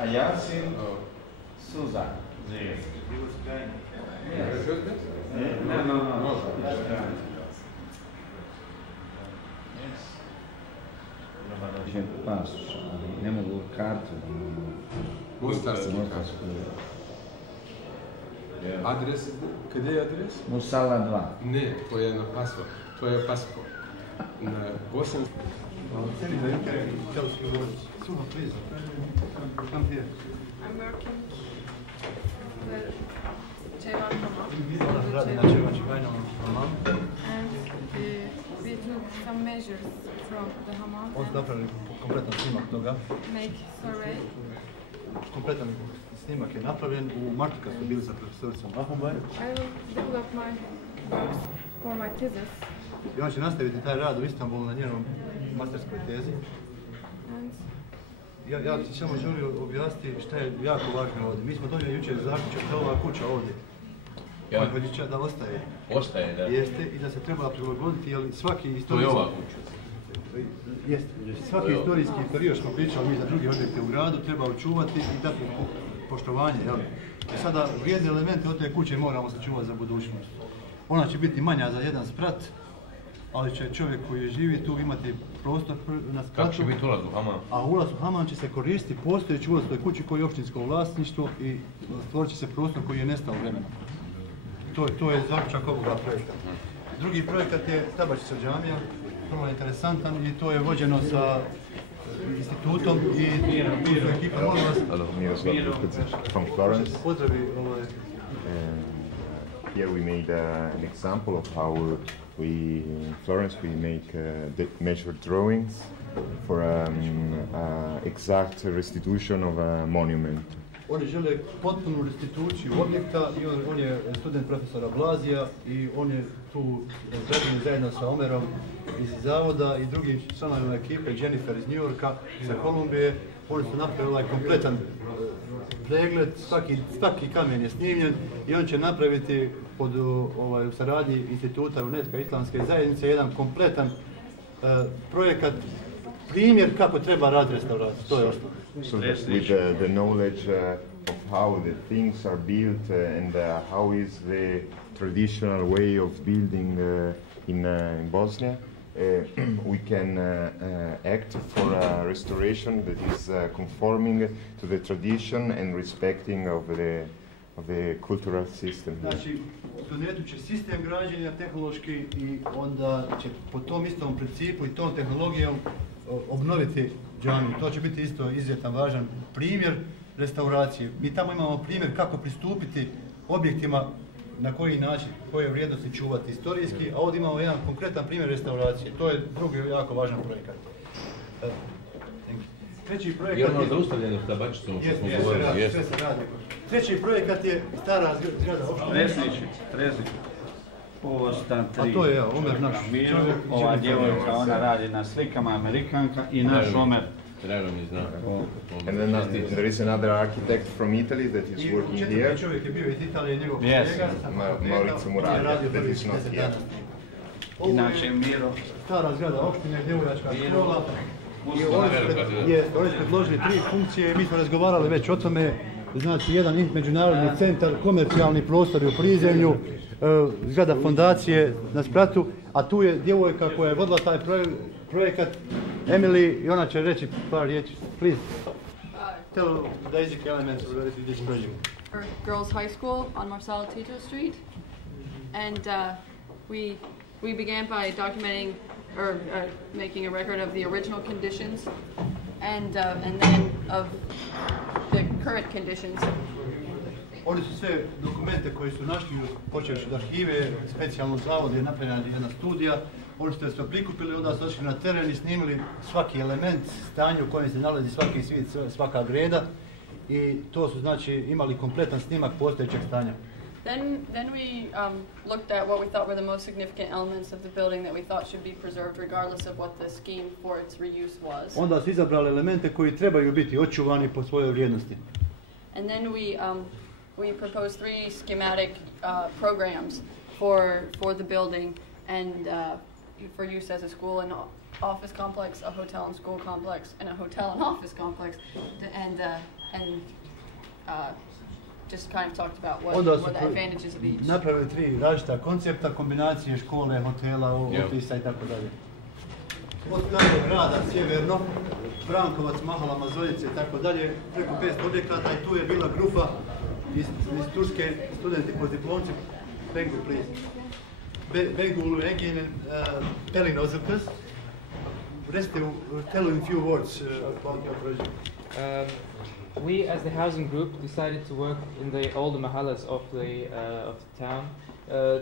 A Yasin, Suza. Yes. No. Pas, ali ne mogu kartu. Mostarski kartu. Adres, gdje je adres? Musala 2. Ne, to je na pasport. To je pasport. Na Bosan. Suha, please. Come here. I'm working with Ceylan Hamam. And we took some measures from the Hamam On su napravili kompletan snimak toga. make survey. Kompletan snimak je napravljen u martu kad smo bili sa profesoricom Ahomaj. I will develop my works for my thesis. I on će nastaviti taj rad u Istanbulu na njenom masterskoj tezi. And Ja ti samo želim objasniti šta je jako važno ovdje. Mi smo donijeli jučer zaključak da ova kuća ovdje, da ostaje. Ostaje, da. Jeste, i da se treba prilagoditi, jer svaki historijski... To je ova kuća. Jeste, svaki historijski period što smo pričali mi za druge objekte u gradu treba očuvati i dati poštovanje, jel? I sada vrijedne elemente od te kuće moramo sačuvati za budućnost. Ona će biti manja za jedan sprat, ali će čovjek koji živi tu imati prostor na spratu. Kako će biti ulaz u hamam? A ulaz u hamam će se koristiti postojeći ulaz u toj kući koji je općinsko vlasništvo i stvorit će se prostor koji je nestao vremenom. To je zaključak ovoga projekta. Drugi projekat je Tabačica džamija, vrlo interesantan i to je vođeno sa institutom i ekipa. Molim vas. Hello, from Florence. Pozdravi. Here we made an example of how in Florence we make the measured drawings for exact restitution of a monument. Oni žele potpunu restituciju objekta i on je student profesora Blazija i on je tu razrađen zajedno sa Omerom iz zavoda i drugim članovima ekipe, Jennifer iz New Yorka, sa Kolumbije. Oni su napravili ovaj kompletan pregled, svaki kamen je snimljen i on će napraviti u saradnji instituta UNESCO islamske zajednice jedan kompletan projekat, primjer kako treba raditi restauraciju. To je osnovno. So with the knowledge of how the things are built and how is the traditional way of building in Bosnia, we can act for a restoration that is conforming to the tradition and respecting of the cultural system. Znači, donijetu će sistem građenja tehnološki i onda će po tom istom principu i tom tehnologijom obnoviti džamiju. To će biti isto izuzetan važan primjer restauracije. Mi tamo imamo primjer kako pristupiti objektima, na koji način, koje vrijednosti čuvati historijski, a ovdje imamo jedan konkretan primjer restauracije. To je drugi jako važan projekat. Treći projekat je... Je ono zaustavljeno s tabačicom što smo govorili? Sve se radi. Treći projekat je stara zgrada opštine. Treznić. Postan 3. A to je Omer naš čovjek. Ova djevojka, ona radi na slikama, Amerikanka i naš Omer. Drago mi zna. And then there is another architect from Italy that is working here. Četvrti čovjek je bio iz Italije, njegov kolega. Maurizio Muraglia, that is not here. Inače Miro. Stara zgrada opštine, djevojačka škola. Oni su predložili 3 funkcije i mi smo razgovarali već o tome. Znači, jedan međunarodni centar, komercijalni prostor u prizemlju, zgrada fondacije na spratu, a tu je djevojka koja je vodila taj projekat, Emily, i ona će reći par riječi. Please, tell basic elements related to this project. Girls High School on Marcel Tito Street, and we began by documenting or making a record of the original conditions, and then of the current conditions. Oni su sve dokumente koji su našli, počevši od arhive, specijalnog zavoda je napravljena jedna studija. Oni su sve prikupili, onda su došli na teren i snimili svaki element, stanje u kojem se nalazi svaki svijet, svaka greda. I to su znači imali kompletan snimak postojećeg stanja. Then we looked at what we thought were the most significant elements of the building that we thought should be preserved regardless of what the scheme for its reuse was. Onda su izabrali elemente koji trebaju biti očuvani po svojoj vrijednosti. And then we proposed 3 schematic programs for the building and for use as a school, and office complex, a hotel and school complex, and a hotel and office complex, and just kind of talked about what the advantages of each. Napravili 3 različita koncepta, kombinacije škole, hotela, ofisa i tako dalje. Od Starog grada sjeverno, Brankovac, Mahala, Mazoljice i tako dalje, preko 500 objekata i tu je bila grupa iz Turske, studenti postdiplomci, Bengu, please. Bengu, Engin, Pelin Ozilkas. Tell in few words about your project. We, as the housing group, decided to work in the older mahalas of the town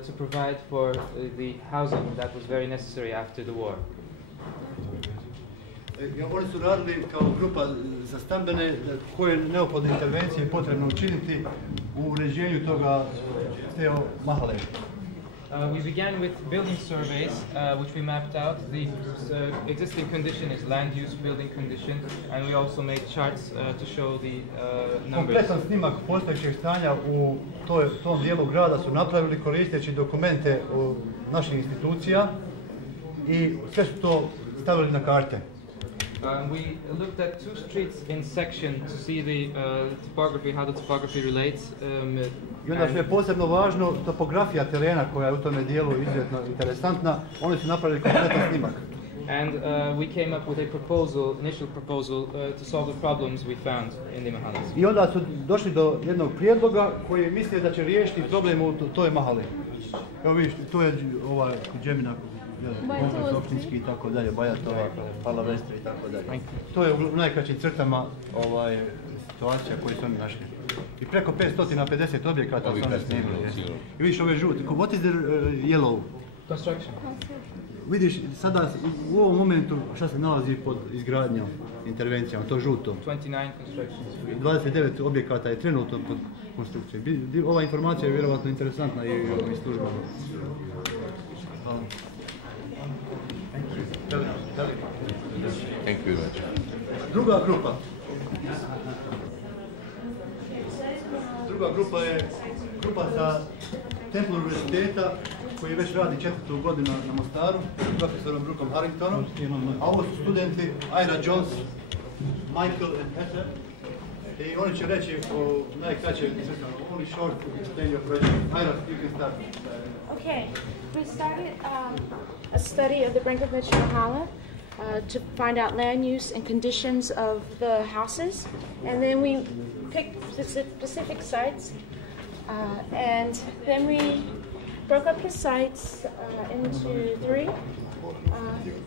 to provide for the housing that was very necessary after the war. Oni su radili kao grupa za stambene koje neophodne intervencije potrebno učiniti u uređenju te mahale. We began with building surveys, which we mapped out. The existing condition is land use building condition, and we also made charts to show the numbers. Kompletan snimak postojećeg stanja u tom dijelu grada su napravili koristeći dokumente naših institucija i sve su to stavili na karte. We looked at 2 streets in section to see the topography, how the topography relates. I onda što je posebno važno, topografija terena koja je u tome dijelu izuzetno interesantna, oni su napravili kompletan snimak. And we came up with a proposal, initial proposal, to solve the problems we found in the mahalas. I onda su došli do jednog prijedloga koji misle da će riješiti problem u toj mahali. Evo vidiš, to je Džemina, kompleks opštinski i tako dalje, Bajatova, Palavestri i tako dalje. To je u najkraćim crtama situacija koju su oni našli. I preko 550 objekata su oni snimili. I vidiš ove žute. What is the yellow? Construction. Vidiš sada u ovom momentu šta se nalazi pod izgradnjom, intervencijama, to žuto. 29 constructions. 29 objekata je trenutno pod konstrukcijom. Ova informacija je vjerovatno interesantna i ovim službama. Thank you very much. Druga grupa je grupa sa Centru univerziteta koji već radi 4. godinu na Mostaru, profesorom Brookom Harringtonom, a ovo su studenti Ira Jones, Michael and Heather. I oni će reći o najkraćem only short explain your project. Ira, you can start. Okay, we started a study of the Brankovic Mahala to find out land use and conditions of the houses, and then we picked specific sites, and then we broke up the sites into 3.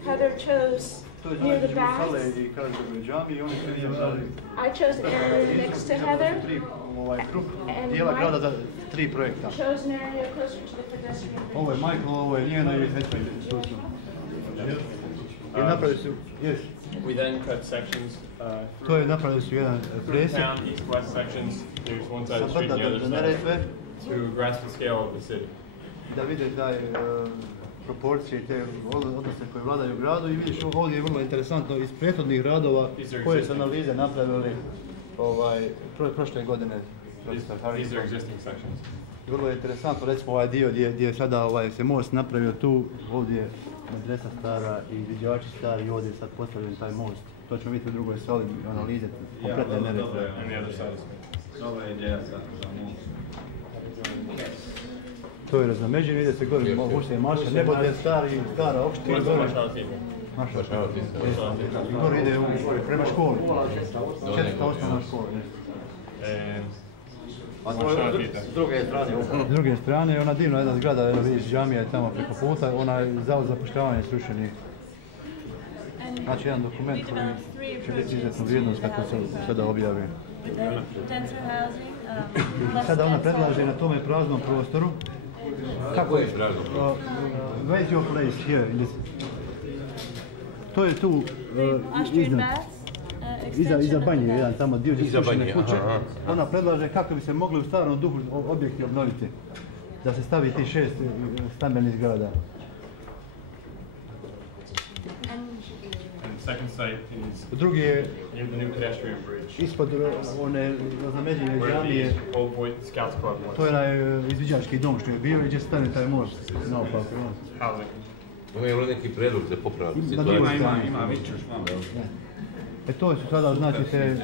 Heather chose near the baths. I chose an area next to Heather, and Mike chose an area closer to the pedestrian. Ovo je Michael, ovo je Njena i Heather. We then cut sections To je napravili su jedan presjek. town, east-west sections. There's one side of the street and the other side to grasp the scale of the city. Da vide taj proporcije i te odnose koje vladaju u gradu i vidiš ovdje je vrlo interesantno iz prethodnih radova koje su analize napravili prošle godine. These are existing sections. Vrlo je interesantno, recimo ovaj dio gdje sada se most napravio tu, ovdje je medresa stara i viđači stari i ovdje je sad postavljen taj most. To ćemo vidjeti u drugoj soli analize, kompletne Neretve. Nova ideja za most. To je raznameđen, vidite se gore, ušte je Maša, nebo je stara opština. Maša. I gore ide prema školi. 4. osnovna škola. S druge strane, ona divna jedna zgrada, evo vidiš, džamija je tamo preko puta, ona je zavod za zapošljavanje srušenih. Znači jedan dokument koji će biti izuzetno vrijednost kako se sada objavi. Sada ona predlaže na tome praznom prostoru. Kako je? Where is your place here? To je tu iza banje, jedan tamo dio srušene kuće. Ona predlaže kako bi se mogli u starom duhu objekti obnoviti. Da se stavi ti 6 stambenih zgrada. Drugi je ispod one zameđene džamije. To je onaj izviđački dom što je bio i gdje se stane taj most naopako. Ima li neki predlog za popravak situacije? Ima, vi ćeš malo. To su sada, znači, te...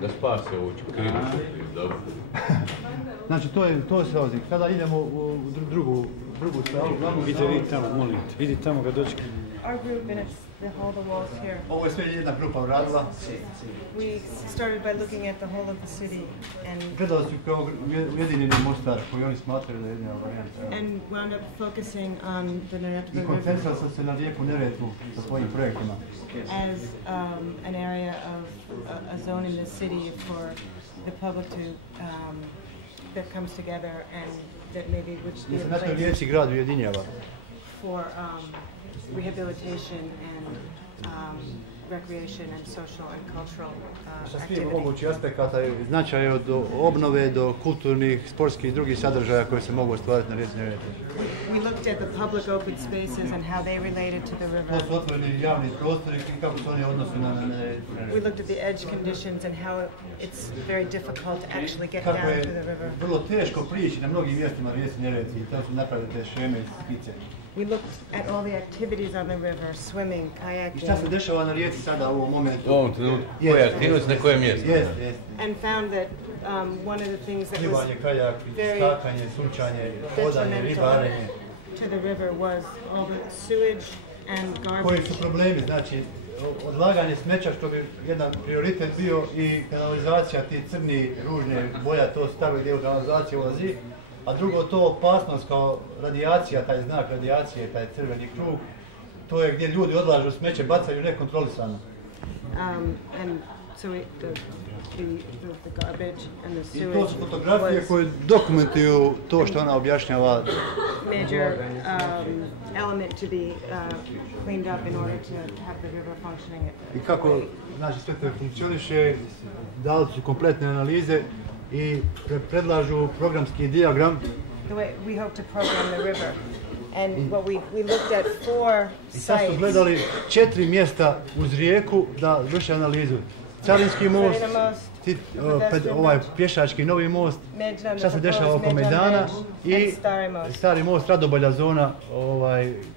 Da spase ovo krivo, dobro. Znači, to je sve. Sada idemo u drugu stranu. Vidite vi tamo, molim te. Vidi tamo ga dođe. Our group finished the whole of the walls here. Ovo je sve jedna grupa uradila. We started by looking at the whole of the city and Gledali su kao ujedinjeni Mostar koji oni smatraju da je jedina varijanta. and wound up focusing on the Neretva I River koncentrirao sam se na rijeku Neretvu sa svojim projektima. as an area of a zone in the city for the public to that comes together and that maybe would be a Na toj place rijeci grad ujedinjava. for rehabilitation and recreation and social and cultural Sa svih activity. mogućih aspekata i značaja od obnove do kulturnih, sportskih i drugih sadržaja koje se mogu ostvariti na rijeci Neretvi. We looked at the public open spaces and how they related to the To river. su otvoreni javni prostori i kako se oni odnose na We looked at the edge conditions and how it's very difficult to actually get kako down to je the river. vrlo teško prići na mnogim mjestima rijeci Neretvi i tamo su napravili te šeme i skice. We looked at all the activities on the river, swimming, I šta se kayaking, dešava na rijeci sada u ovom momentu? U ovom trenutku, koja aktivnost na kojem mjestu? Jeste. and found that one of the things that was Plivanje, kajak, very skakanje, sunčanje, hodanje, ribarenje. to the river was all the sewage and Koji garbage. su problemi? Znači, odlaganje smeća što bi jedan prioritet bio i kanalizacija, ti crni, ružne boja, to stavi gdje u kanalizaciju ulazi. A drugo, to opasnost kao radijacija, taj znak radijacije, taj crveni krug, to je gdje ljudi odlažu smeće, bacaju nekontrolisano. And so the garbage and the I sewage to su fotografije was koje dokumentuju to što ona objašnjava. major element to be cleaned up in order to have the river functioning. I kako znači, sve to funkcioniše, dali su kompletne analize i predlažu programski dijagram. The way we hope to program the river. And what we looked at 4 I sad su sites. gledali 4 mjesta uz rijeku da vrše analizu. Carinski most, ovaj pješački novi most, šta se dešava oko Mejdana i stari most, Radobolja zona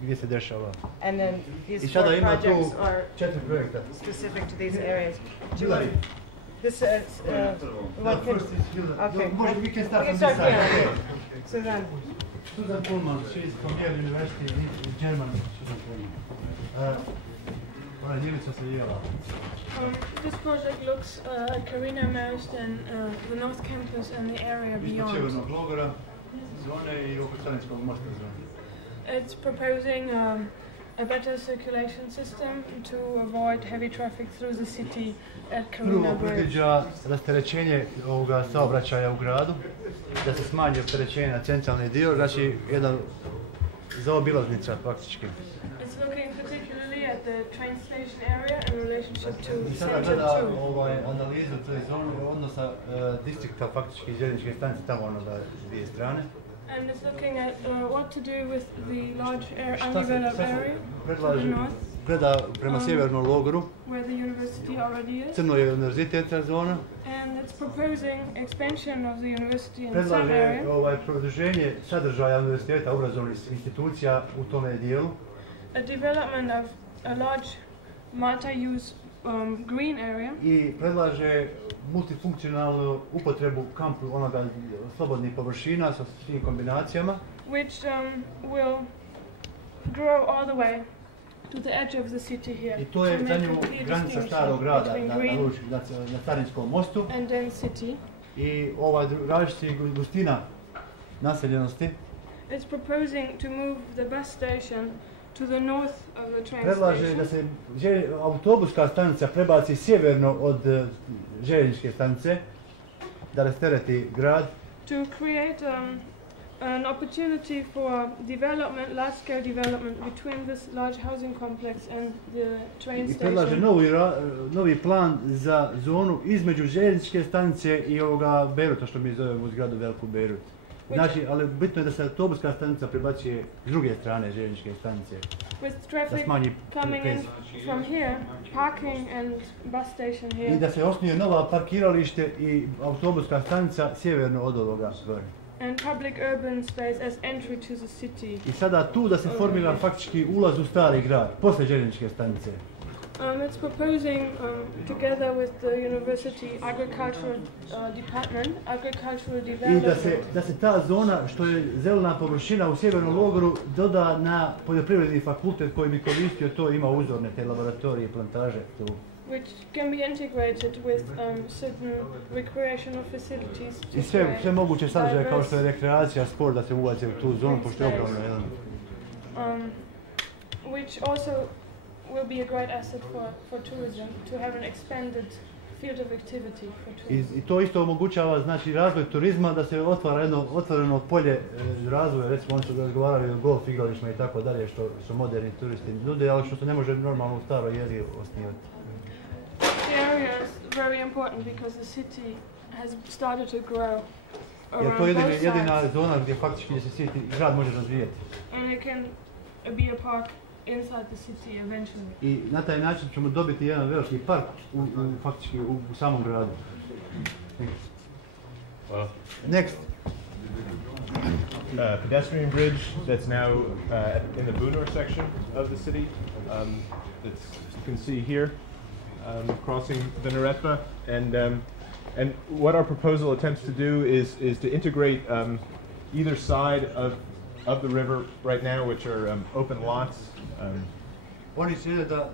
gdje se dešava. And then these I sada 4 ima tu projects are 4 projekta. specific to these areas. Hilary. This is what First is Hilary. okay. We can start We from can this start side. here. Suzanne. Susan Pullman, she's from Yale University in Germany. Susan Pullman. Djevica se jela. This project looks at Carina Most and the North Campus and the area Ispod beyond. sjevernog logora, zone i oko Carinskog mosta zone. It's proposing a better circulation system to avoid heavy traffic through the city at Carina Prvo Bridge. predviđa rasterećenje ovoga saobraćaja u gradu, da se smanji opterećenje na centralni dio, znači jedan zaobilaznica faktički. It's looking particularly at the train station area in relationship to I sada Centru gleda 2. analizu te zone odnosa distrikta faktički željezničke stanice tamo onoga s dvije strane. And it's looking at what to do with the large Šta undeveloped se area to the predlaže, north, gleda prema sjevernom logoru, where the university already is. crno je univerzitetna zona, And it's proposing expansion of the university in some predlaže area, produženje sadržaja univerziteta obrazovnih institucija u tome dijelu, a development of a large multi-use green area, i predlaže multifunkcionalnu upotrebu kampu onoga slobodnih površina sa svim kombinacijama, which will grow all the way to the edge of the city here. i to je to za make nju a clear granica distinction starog grada between na green Carinskom mostu and density. i različitih gustina naseljenosti. It's proposing to move the bus station to the north of the train Predlaže da station, se autobuska stanica prebaci sjeverno od željezničke stanice, da rastereti grad, to create an opportunity for development, large-scale development between this large housing complex and the train i predlaže station. novi plan za zonu između željezničke stanice i ovoga Bejruta, što mi zovemo u zgradu Veliku Bejrut. Znači, ali bitno je da se autobuska stanica prebacuje s druge strane željezničke stanice. With traffic smanji coming in pres. from here, parking and bus station here. I da se osnuje nova parkiralište i autobuska stanica sjeverno od ovoga gore. and public urban space as entry to the city. I sada tu da se formira faktički ulaz u stari grad, posle željezničke stanice. It's proposing, together with the university agricultural department, agricultural I development. da se ta zona, što je zelena površina u sjevernom logoru, doda na poljoprivredni fakultet koji bi koristio to, ima uzorne te laboratorije i plantaže tu. Which can be integrated with certain recreational facilities. I sve moguće sadržaje kao što je rekreacija, sport da se uvaze u tu zonu, pošto je ogromno. Which also will be a great asset for tourism, to have an expanded field of activity for tourism. I to isto omogućava znači razvoj turizma, da se otvara jedno otvoreno polje razvoja, recimo oni su razgovarali o golf igralištima i tako dalje, što moderni turisti nude, ali što se ne može normalno u staroj jezgri osnivati. The area is very important because the city has started to grow. Jer to je jedina zona gdje faktički se grad može razvijati. And it can be a park inside the city eventually. I na taj način ćemo dobiti jedan veliki park faktički u samom gradu. Next. Pedestrian bridge that's now in the Bunor section of the city. That's, you can see here, crossing the Neretva, and what our proposal attempts to do is to integrate either side of the river right now, which are open lots. Oni su da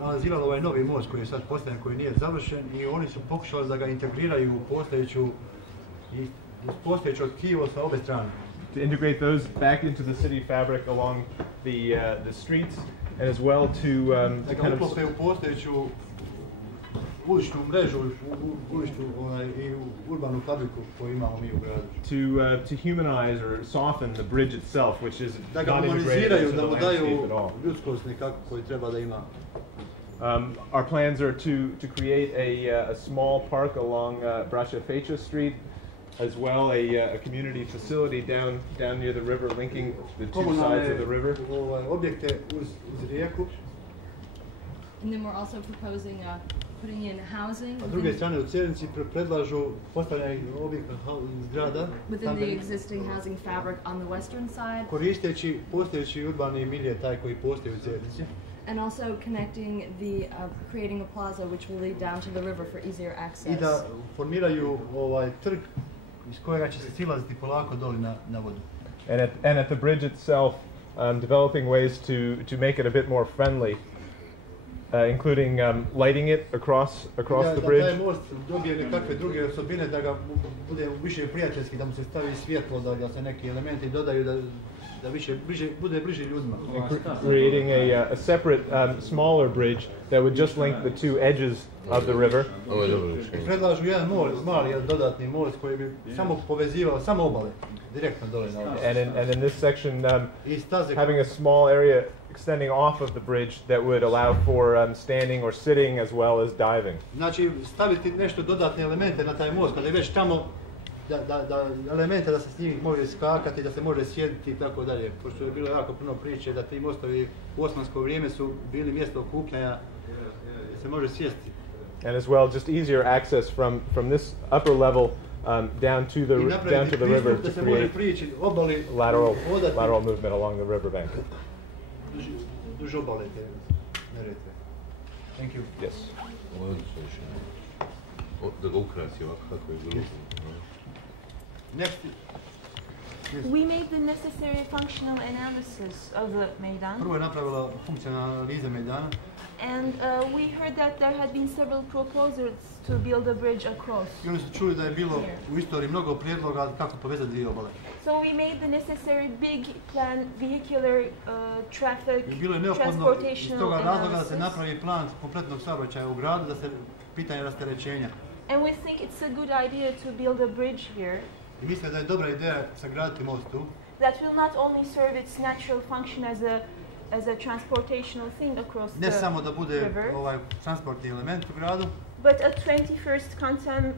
analizirali ovaj novi most koji je sad postavljen, koji nije završen, i oni su pokušali da ga integriraju u postojeću tkivo sa obe strane. To integrate those back into the city fabric along the streets, and as well to kind of uklope u postojeću uličnu mrežu, i urbanu fabriku koju imamo mi u gradu. To humanize or soften the bridge itself, which is not integrated into the landscape at all. Ljudskost nekako koju treba da ima. Our plans are to create a small park along Braća Feća Street, as well a community facility down near the river, linking the two sides of the river. Objekte uz rijeku. And then we're also proposing putting in housing. A druge strane u Cernici predlažu postavljanje objekta zgrada within the existing housing fabric on the western side. Koristeći postojeći urbani milje taj koji postoji u Cernici. And also connecting creating a plaza which will lead down to the river for easier access. I da formiraju trg iz kojega će se silaziti polako doli na vodu. And at the bridge itself, developing ways to make it a bit more friendly. Including lighting it across the bridge. Da taj most dobije nekakve druge osobine, da ga bude više prijateljski, da mu se stavi svjetlo, da se neki elementi dodaju, da bude bliže ljudima. Creating a separate, smaller bridge that would just link the two edges of the river. Predlažu jedan mali dodatni most koji bi samo povezivao samo obale, direktno dole na obale. And in this section, having a small area extending off of the bridge that would allow for standing or sitting as well as diving. Znači staviti nešto dodatne elemente na taj most, kada je već tamo, da elemente da se s njih može skakati, da se može sjediti i tako dalje. Pošto je bilo jako puno priče da ti mostovi u osmansko vrijeme su bili mjesto okupljanja, da se može sjesti. And as well, just easier access from this upper level down to the river to create lateral movement along the river bank. Duž obale te Neretve. Thank you. Yes. Da ga ukrasi ovako kako je bilo. Next. We made the necessary functional analysis of the Meydan. Prvo je napravila funkcionalna analiza Mejdana. And we heard that there had been several proposals to build a bridge across. I oni su čuli da je bilo u istoriji mnogo prijedloga kako povezati dvije obale. So we made the necessary big plan, vehicular, traffic, transportational analysis. Iz toga razloga da se napravi plan kompletnog saobraćaja u gradu, da se pitanje rasterećenja. And we think it's a good idea to build a bridge here. I mislim da je dobra ideja sagraditi most tu. That will not only serve its natural function as a transportational thing across the river. Ne samo da bude transportni element u gradu. But a 21st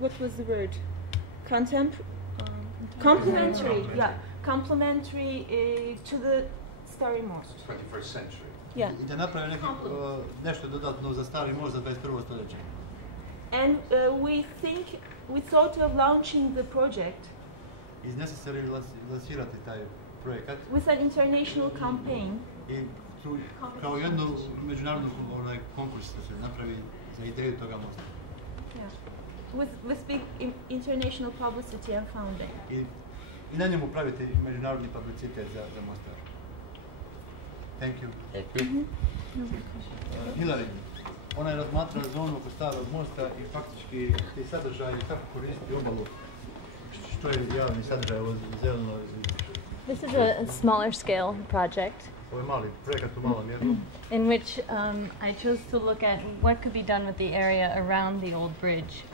what was the word? Complementary, yeah. Complementary to the Stari most. 21st century. Yeah. I da napravi nešto dodatno za Stari most za 21. stoljeće. And we thought of launching the project Is necessary lansirati taj projekat with an international campaign. I kao jednu međunarodnu konkurs da se napravi za ideju toga mosta. Yeah. With big international publicity and funding. I na njemu praviti međunarodni publicitet za Mostar. Thank you. Hillary, ona je razmatrala zonu oko Starog mosta i faktički ti sadržaji kako koristiti obalu. Što je javni sadržaj ovo zeleno? This is a smaller scale project in which I chose to look at what could be done with the area around the old bridge.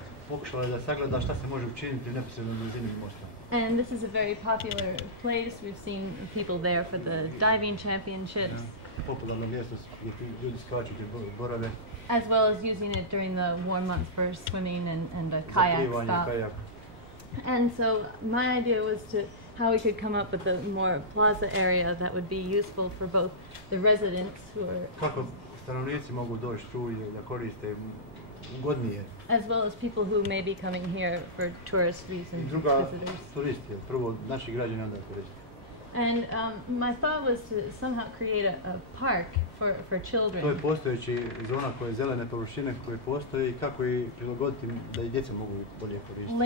And this is a very popular place. We've seen people there for the diving championships, as well as using it during the warm months for swimming and a kayak stop. And so my idea was how we could come up with a more plaza area that would be useful for both the residents who are as well as people who may be coming here for tourist reasons, visitors. And my thought was to somehow create a park for children. To je postojeći zona koje zelene površine koje postoje i kako i prilagoditi da i djeca mogu bolje koristiti.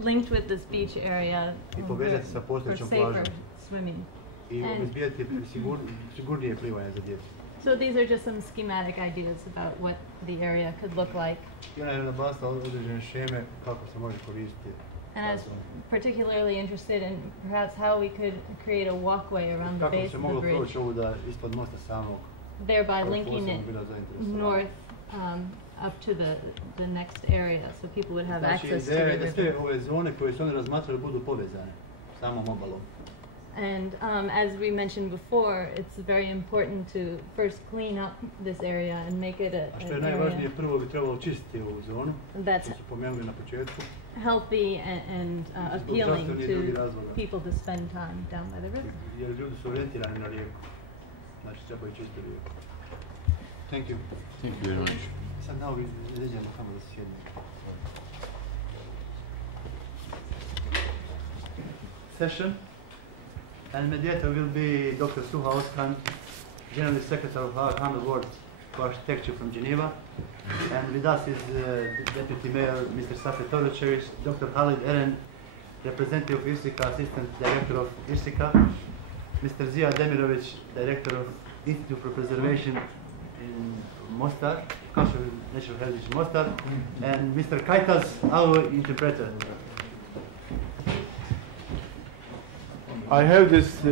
Linked with this beach area for safer swimming. I obezbijeti sigurnije plivanje za djecu. So these are just some schematic ideas about what the area could look like. And I was particularly interested in perhaps how we could create a walkway around the base of the bridge, thereby linking it north up to the next area, so people would have access to the river. And as we mentioned before, it's very important to first clean up this area and make it an area that's healthy and appealing to people to spend time down by the river. Thank you. Thank you very much. Session. And mediator will be Dr. Suha Oskan, General Secretary of our Hamel Board for Architecture from Geneva. And with us is Deputy Mayor Mr. Safi Torocheris, Dr. Khalid Eren, Representative of IRSICA, Assistant Director of IRSICA, Mr. Zia Demirovic, Director of Institute for Preservation in Mostar, Council of Natural Heritage in Mostar, and Mr. Kaitas, our interpreter. I have this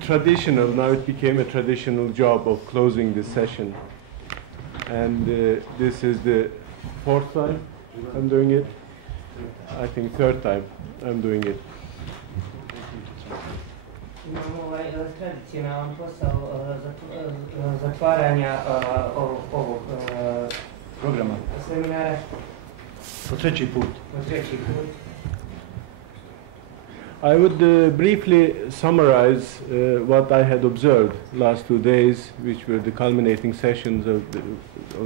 traditional, now it became a traditional job of closing this session. And this is the fourth time I'm doing it. I think third time I'm doing it. Imamo tradicionalan posao zatvaranja ovog programa seminara. Po treći put. I would briefly summarize what I had observed last 2 days, which were the culminating sessions of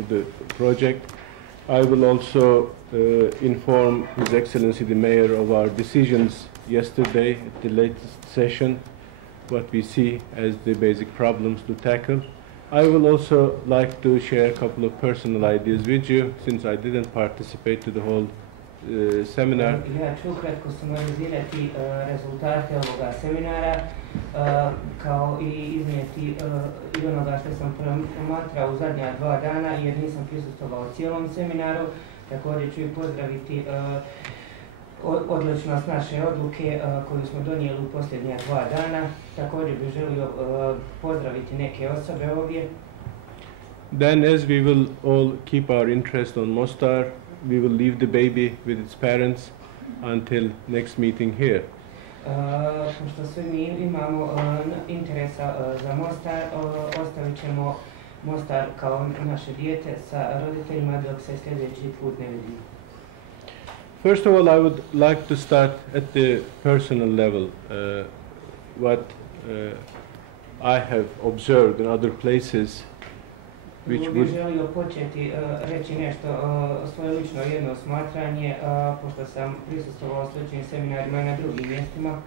the project. I will also inform His Excellency the Mayor of our decisions yesterday at the latest session, what we see as the basic problems to tackle. I will also like to share a couple of personal ideas with you, since I didn't participate to the whole seminar. Ja ću ukratko summarizirati rezultate ovoga seminara, kao i iznijeti i onoga što sam promatrao u zadnja 2 dana, jer nisam prisustvovao cijelom seminaru. Također ću i pozdraviti odličnost naše odluke koju smo donijeli u posljednja 2 dana. Također bih želio pozdraviti neke osobe ovdje. Then, as we will all keep our interest on Mostar, we will leave the baby with its parents until next meeting here. Pošto svi mi imamo interesa za Mostar, ostavit ćemo Mostar kao naše dijete sa roditeljima dok se sljedeći put ne vidimo. First of all, I would like to start at the personal level. What I have observed in other places which would... želio početi reći nešto svoje lično jedno smatranje, pošto sam prisustvovao sličnim seminarima na drugim mjestima.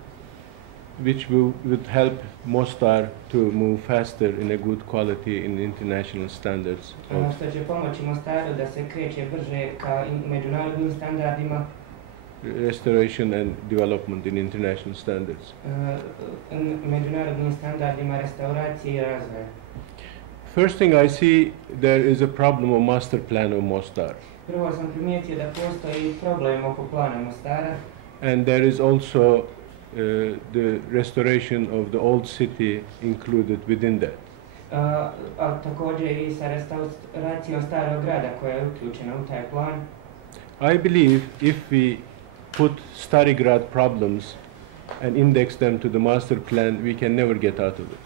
Which would help Mostar to move faster in a good quality in international standards. Što će pomoći Mostaru da se kreće brže ka međunarodnim standardima. Restoration and development in international standards. Međunarodnim standardima restauracije i razvoja. First thing I see, there is a problem of master plan of Mostar. Prvo sam primijetio da postoji problem oko plana Mostara. And there is also the restoration of the old city included within that. A također i sa restauracijom Starog grada koja je uključena u taj plan. I believe if we put Stari grad problems and index them to the master plan, we can never get out of it.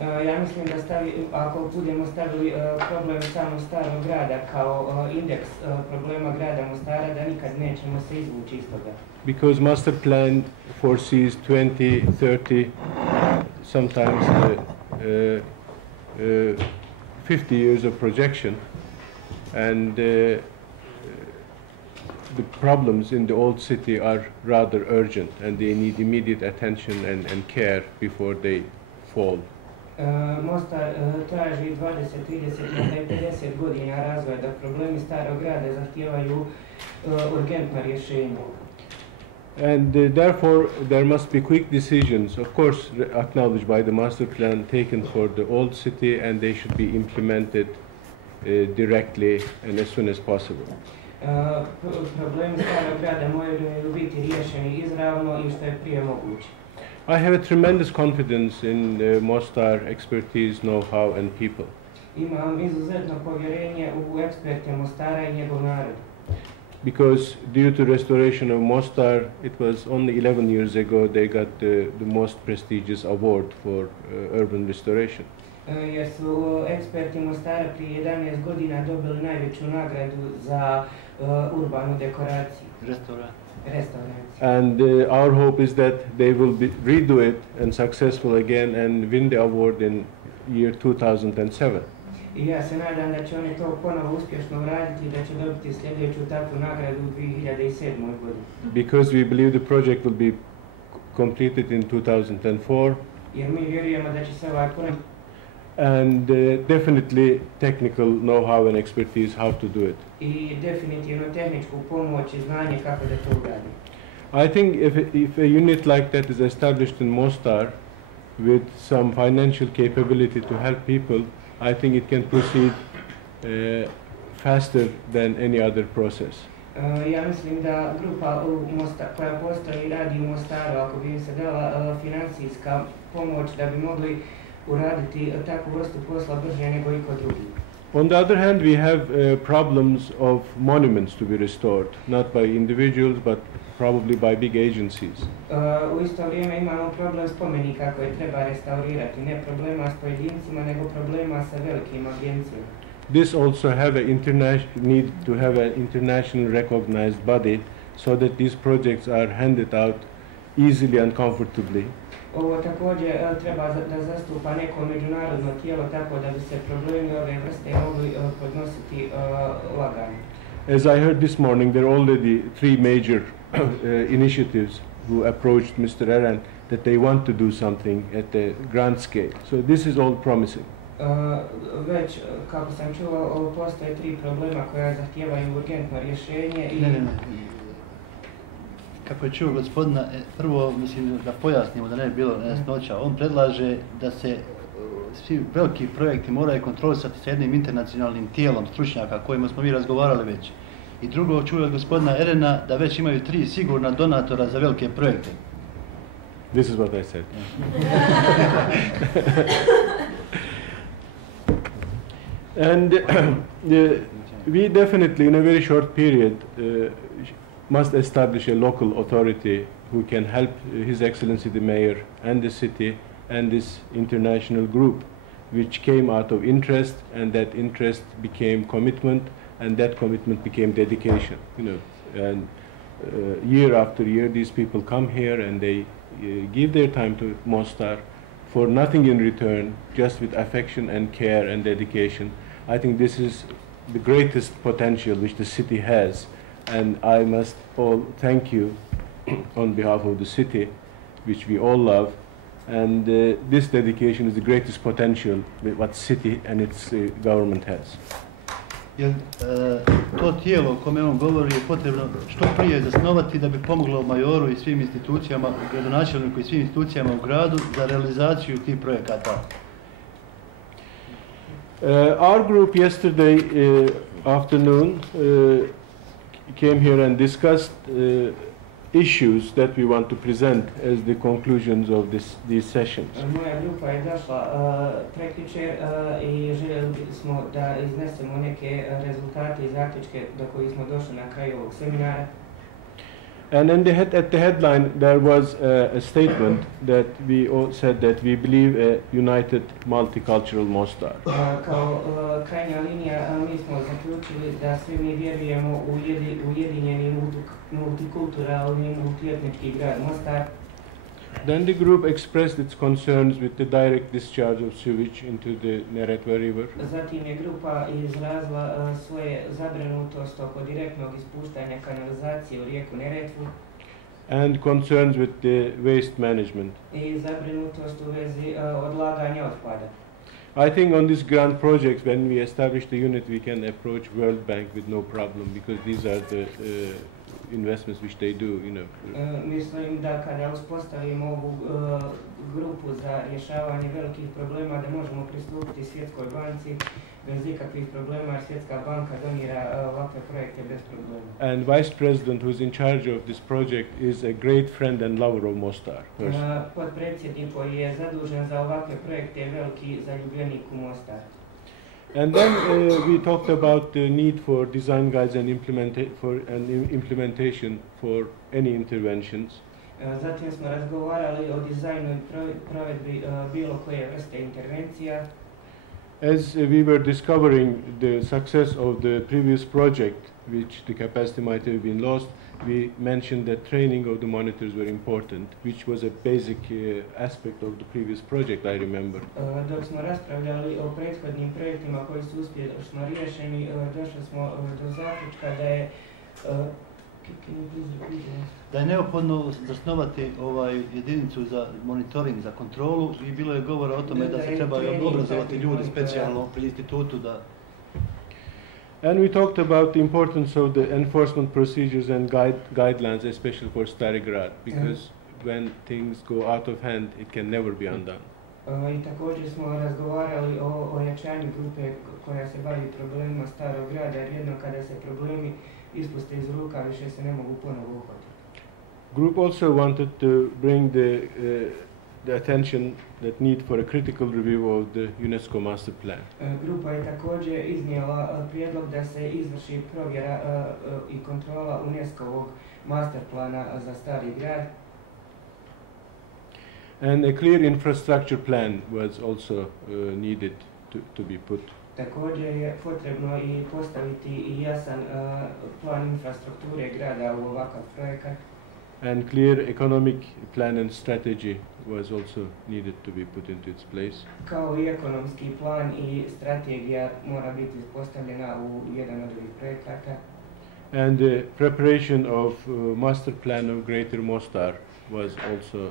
Ja mislim da ako budemo stavili problem samog Starog grada kao indeks problema grada Mostara, da nikad nećemo se izvući iz toga. Because master plan foresees 20, 30, sometimes 50 years of projection, and the problems in the old city are rather urgent, and they need immediate attention and care before they fall. Mostar traži 20, 30 i 50 godina razvoja, da problemi Starog grada zahtijevaju urgentno rješenje. And therefore there must be quick decisions, of course acknowledged by the master plan, taken for the old city, and they should be implemented directly and as soon as possible. Problemi Starog grada moraju biti riješeni izravno i što je prije moguće. I have a tremendous confidence in Mostar expertise, know-how and people. Imam izuzetno povjerenje u eksperte Mostara i njegov narod. Because due to restoration of Mostar, it was only 11 years ago they got the most prestigious award for urban restoration. Jer su eksperti Mostara prije 11 godina dobili najveću nagradu za urbanu dekoraciju. And our hope is that they will redo it and successful again and win the award in year 2007. I ja se nadam da će oni to ponovo uspješno uraditi i da će dobiti sljedeću takvu nagradu u 2007. godini. Because we believe the project will be completed in 2004. Jer mi vjerujemo da će se ovaj projekt and definitely technical know-how and expertise how to do it. I definitivno tehničku pomoć i znanje kako da to uradi. I think if a unit like that is established in Mostar with some financial capability to help people, I think it can proceed faster than any other process. Ja mislim da grupa koja postoji i radi u Mostaru, ako bi im se dala financijska pomoć, da bi mogli uraditi takvu vrstu posla brže nego iko drugi. On the other hand, we have problems of monuments to be restored, not by individuals, but probably by big agencies. U isto vrijeme imamo problem spomenika koje treba restaurirati, ne problema s pojedincima, nego problema sa velikim agencijama. This also have need to have an international recognized body so that these projects are handed out easily and comfortably. Ovo također treba da zastupa neko međunarodno tijelo tako da bi se problemi ove vrste mogli podnositi lagano. As I heard this morning, there are already 3 major initiatives who approached Mr. Aran that they want to do something at a grand scale. So this is all promising. Već, kako sam čuo, postoje 3 problema koja zahtijevaju urgentno rješenje i... Kako je čuo gospodina, prvo mislim da pojasnimo da ne bi bilo nejasnoća. On predlaže da se svi veliki projekti moraju kontrolisati sa jednim internacionalnim tijelom stručnjaka kojima smo mi razgovarali već. I drugo, čuo od gospodina Erena da već imaju 3 sigurna donatora za velike projekte. This is what I said. And we definitely, in a very short period, must establish a local authority who can help His Excellency the Mayor and the city and this international group, which came out of interest, and that interest became commitment, and that commitment became dedication. You know, and year after year, these people come here and they give their time to Mostar for nothing in return, just with affection and care and dedication. I think this is the greatest potential which the city has, and I must all thank you on behalf of the city, which we all love, and this dedication is the greatest potential what city and its government has. Jer to tijelo o kome on govori je potrebno što prije zasnovati da bi pomoglo majoru i svim institucijama, gradonačelniku i svim institucijama u gradu za realizaciju tih projekata. Our group yesterday afternoon came here and discussed issues that we want to present as the conclusions of these sessions. Moja grupa je došla prekjučer i željeli smo da iznesemo neke rezultate i zaključke do kojih smo došli na kraju ovog seminara. And then at the headline there was a statement that we all said that we believe a united multicultural Mostar. Kao krajnja linija mi smo zaključili da svi mi vjerujemo u ujedinjeni multikulturalni multietnički grad Mostar. Then the group expressed its concerns with the direct discharge of sewage into the Neretva River. Zatim je grupa izrazila svoje zabrinutost oko direktnog ispuštanja kanalizacije u rijeku Neretvu. And concerns with the waste management. I zabrinutost u vezi odlaganja otpada. I think on this grand project, when we establish the unit, we can approach World Bank with no problem, because these are the investments which they do, you know. Mislim da kada uspostavimo ovu grupu za rješavanje velikih problema, da možemo pristupiti Svjetskoj banci bez ikakvih problema, jer Svjetska banka donira ovakve projekte bez problema. And Vice President who's in charge of this project is a great friend and lover of Mostar. Potpredsjednik koji je zadužen za ovakve projekte je veliki zaljubljenik u Mostar. And then we talked about the need for design guides and implementation for any interventions. Zatim smo razgovarali o dizajnu i provedbi bilo koje vrste intervencija. As we were discovering the success of the previous project, which the capacity might have been lost, we mentioned that training of the monitors were important, which was a basic aspect of the previous project, I remember. Dok smo raspravljali o prethodnim projektima koji su uspješno riješeni, došli smo do zaključka da je neophodno zasnovati jedinicu za monitoring, za kontrolu, i bilo je govora o tome da se treba obrazovati ljudi specijalno pri institutu da. And we talked about the importance of the enforcement procedures and guidelines, especially for Starog, because when things go out of hand, it can never be undone. I također smo razgovarali o jačanju grupe koja se bavi problemima Starog grada, jer jednom kada se problemi ispuste iz ruka, više se ne mogu ponovo uhvatiti. Group also wanted to bring the attention that need for a critical review of the UNESCO master plan. Grupa je također iznijela prijedlog da se izvrši provjera i kontrola UNESCO-ovog master plana za Stari grad. And a clear infrastructure plan was also needed to be put. Također je potrebno i postaviti i jasan plan infrastrukture grada u ovakav projekat. And clear economic plan and strategy was also needed to be put into its place. Kao i ekonomski plan i strategija mora biti postavljena u jedan od ovih projekata. And the preparation of master plan of Greater Mostar was also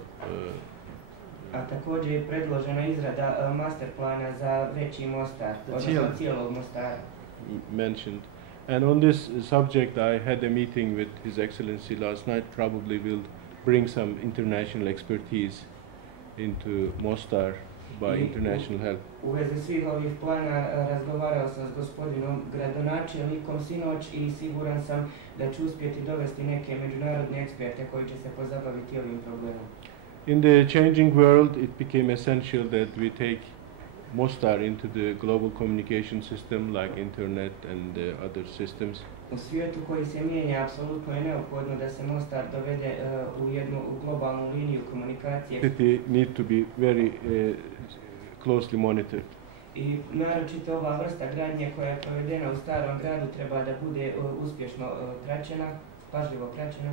a također je predložena izrada master plana za veći Mostar, odnosno cijelog Mostara. Mentioned. And on this subject I had a meeting with His Excellency last night. Probably will bring some international expertise into Mostar by international help. U vezi svih ovih plana razgovarao sam s gospodinom gradonačelnikom sinoć i siguran sam da će uspjeti dovesti neke međunarodne eksperte koji će se pozabaviti ovim problemom. In the changing world, it became essential that we take Mostar into the global communication system like internet and other systems. U svijetu koji se mijenja, apsolutno je neophodno da se Mostar dovede u jednu globalnu liniju komunikacije. It need to be very closely monitored. I naročito ova vrsta gradnje koja je provedena u Starom gradu treba da bude uspješno praćena, pažljivo praćena.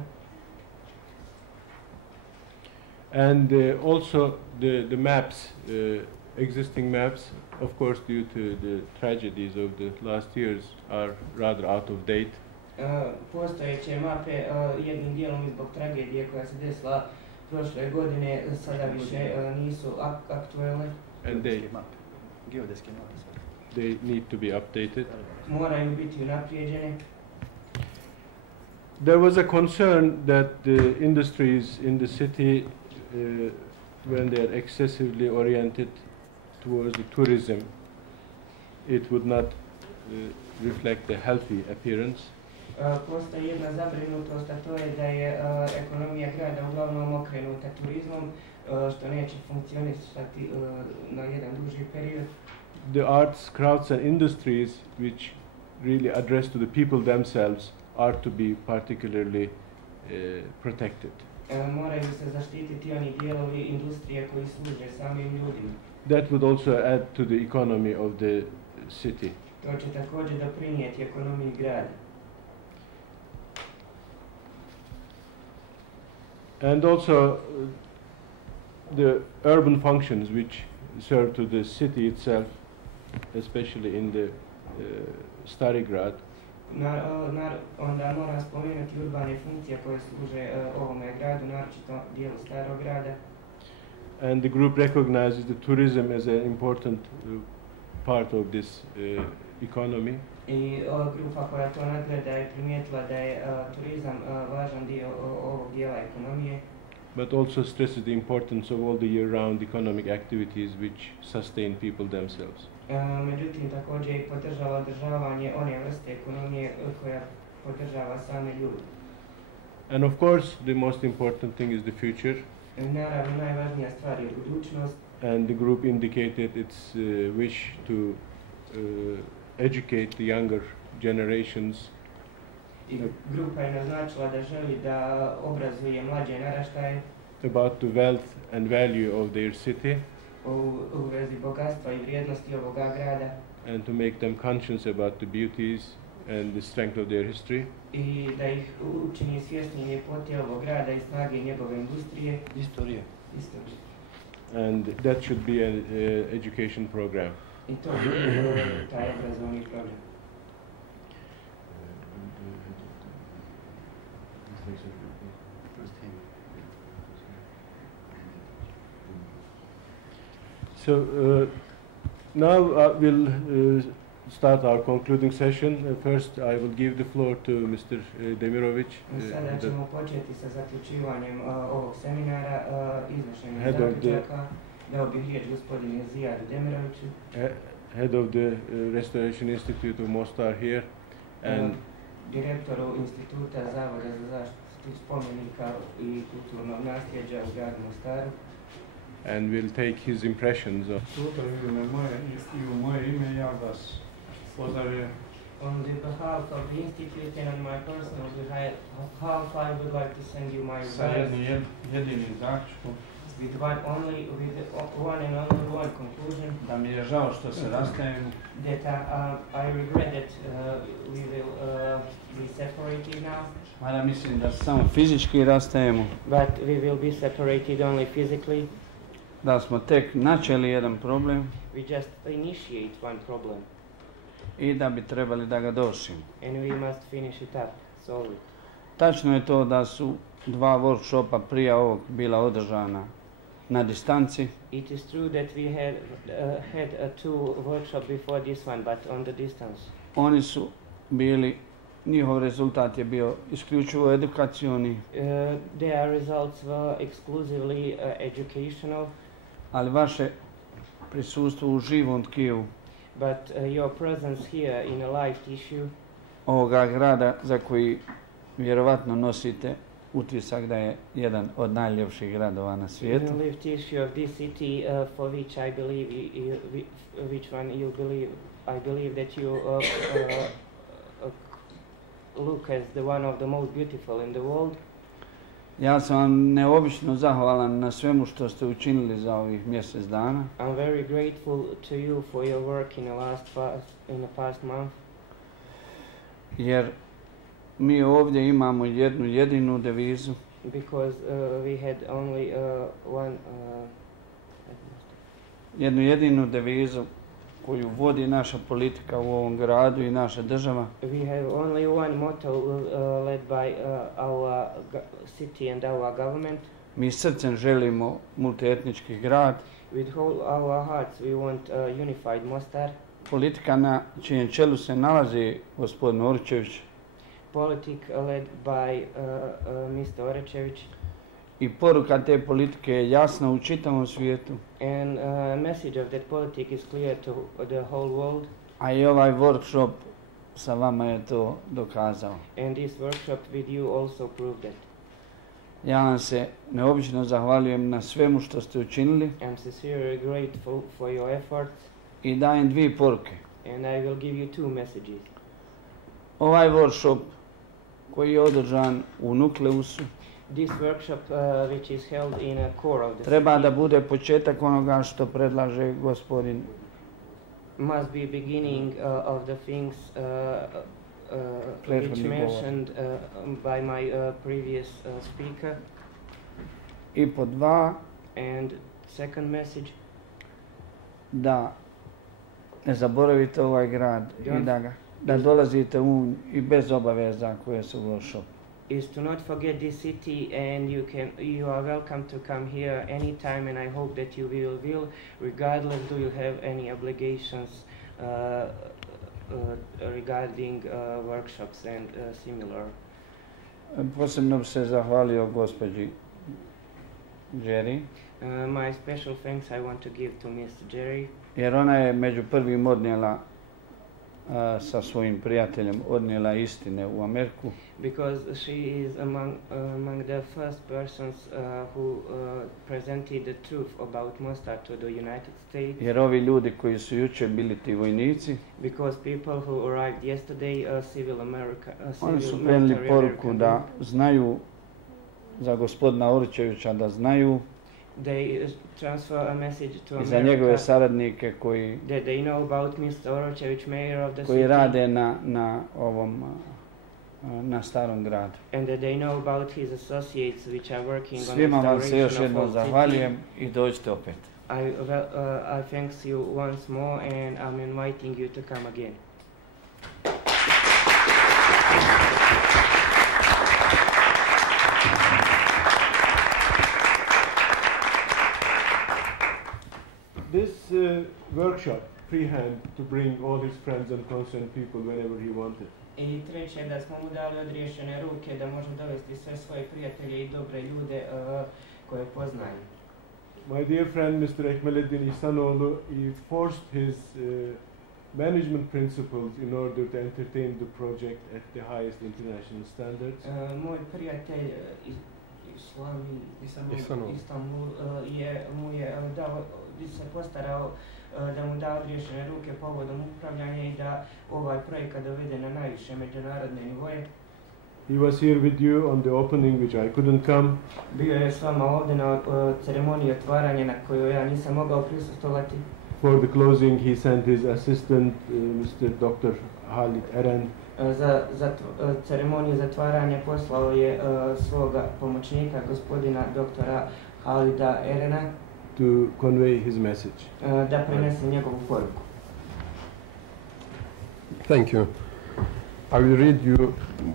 And also the maps existing maps, of course, due to the tragedies of the last years, are rather out of date. Postojeće mape jednim dijelom zbog tragedije koja se desila prošle godine sada više nisu aktuelne. And they need to be updated. Moraju biti unaprijeđene. There was a concern that the industries in the city, when they are excessively oriented towards the tourism, it would not reflect a healthy appearance. Postoji jedna zabrinutost, a to je da je ekonomija grada uglavnom okrenuta turizmom, što neće funkcionisati na jedan duži period. The arts, crafts and industries which really address to the people themselves are to be particularly protected. Moraju se zaštititi oni dijelovi industrije koji služe samim ljudima. That would also add to the economy of the city. To će također doprinijeti ekonomiji grada. And also the urban functions which serve to the city itself, especially in the Starog. Onda moram spomenuti urbane funkcije koje služe ovome gradu, naročito dijelu Starog grada. And the group recognizes the tourism as an important part of this economy. I grupa koja to nadgleda je primijetila da je turizam važan dio ovog dijela ekonomije. But also stresses the importance of all the year-round economic activities which sustain people themselves. Međutim, također i podržava održavanje one vrste ekonomije koja podržava same ljude. And of course, the most important thing is the future. Naravno, najvažnija stvar je budućnost. And the group indicated its wish to educate the younger generations. I grupa je naznačila da želi da obrazuje mlađe naraštaje about the wealth and value of their city. U vezi bogatstva i vrijednosti ovoga grada. And to make them conscious about the beauties and the strength of their history. I da ih učini svjesni ljepote ovog grada i snage njegove industrije. Istorije. And that should be an education program. I to je taj obrazovni program. So now we'll start our concluding session. First, I will give the floor to Mr. Demirović. Sada ćemo početi sa zaključivanjem ovog seminara, iznošenjem zaključaka. Dao bih riječ gospodinu Zijadu Demiroviću. Head of the Restoration Institute of Mostar here, and direktoru Instituta Zavoda za zaštitu spomenika i kulturnog nasljeđa u gradu Mostaru. And we'll take his impressions of. U moje ime ja vas pozdravljam. On the behalf of the Institute and on my personal behalf, I would like to send you my regards. Jedinim zaključkom. With one and only one conclusion. Da mi je žao što se rastajemo. That I regret that we will be separated now. Mada mislim da samo fizički rastajemo. But we will be separated only physically. Da smo tek načeli jedan problem. We just initiate one problem. I da bi trebali da ga dovršimo. And we must finish it up, solve it. Tačno je to da su dva workshopa prije ovog bila održana na distanci. It is true that we had two workshops before this one, but on the distance. Oni su bili, njihov rezultat je bio isključivo edukacioni. Their results were exclusively educational. Ali vaše prisustvo u živom tkivu but your presence here in a live tissue ovoga grada za koji vjerovatno nosite utisak da je jedan od najljepših gradova na svijetu. The live tissue of this city for which I believe which one you believe I believe that you look as the one of the most beautiful in the world. Ja sam vam neobično zahvalan na svemu što ste učinili za ovih mjesec dana. I'm very grateful to you for your work in the past month. Jer mi ovdje imamo jednu jedinu devizu. Because we had only one jednu jedinu devizu koju vodi naša politika u ovom gradu i naša država. We have only one motto led by our city and our government. Mi srcem želimo multietnički grad. With all our hearts we want a unified Mostar. Politika na čijem čelu se nalazi gospodin Orčević. Politic led by Mr. Orčević. I poruka te politike je jasna u čitavom svijetu. And message of that politic is clear to the whole world. A i ovaj workshop sa vama je to dokazao. And this workshop with you also proved that. Ja vam se neobično zahvaljujem na svemu što ste učinili. I'm sincerely grateful for your efforts. I dajem dvije poruke. And I will give you two messages. Ovaj workshop koji je održan u nukleusu this workshop which is held in a core of the treba da bude početak onoga što predlaže gospodin must be beginning of the things which mentioned by my previous speaker. I pod dva, and second message, da ne zaboravite ovaj grad i da dolazite i bez obaveza koje su u workshop. Is to not forget this city, and you are welcome to come here anytime, and I hope that you will regardless do you have any obligations regarding workshops and similar. Posebno bi se zahvalio gospođi Jerry. My special thanks I want to give to Miss Jerry. Jer ona je među prvim odnijela sa svojim prijateljem odnijela istine u Ameriku. Because she is among the first persons who presented the truth about Mostar to the United States. Jer ovi ljudi koji su jučer bili ti vojnici, because people who arrived yesterday, civil America, oni su prenijeli poruku da znaju za gospodina Orčevića, da znaju they transfer a message to i za njegove saradnike koji that they know about Mr. Orčević, mayor of the koji city, rade na Starom gradu. and that they know about his associates which are working on Svima vam se još restoration jednom of old zahvaljujem city. i dođite opet. I thanks you once more, and I'm inviting you to come again. This workshop freehand to bring all his friends and concerned people whenever he wanted. I treće, da smo mu dali odriješene ruke da može dovesti sve svoje prijatelje i dobre ljude koje poznaje. My dear friend Mr. Ekmeleddin Ihsanoğlu, he forced his management principles in order to entertain the project at the highest international standards. Moj prijatelj Istanbul mu je dao, se postarao da mu da odriješene ruke povodom upravljanja i da ovaj projekat dovede na najviše međunarodne nivoje. He was here with you on the opening, which I couldn't come. Bio je s vama ovdje na ceremoniji otvaranja na kojoj ja nisam mogao prisustvovati. For the closing, he sent his assistant, Mr. Dr. Halit Eren. Za ceremoniju zatvaranja poslao je svoga pomoćnika, gospodina doktora Halida Erena, to convey his message. Da prenese njegovu poruku. Thank you. I will read you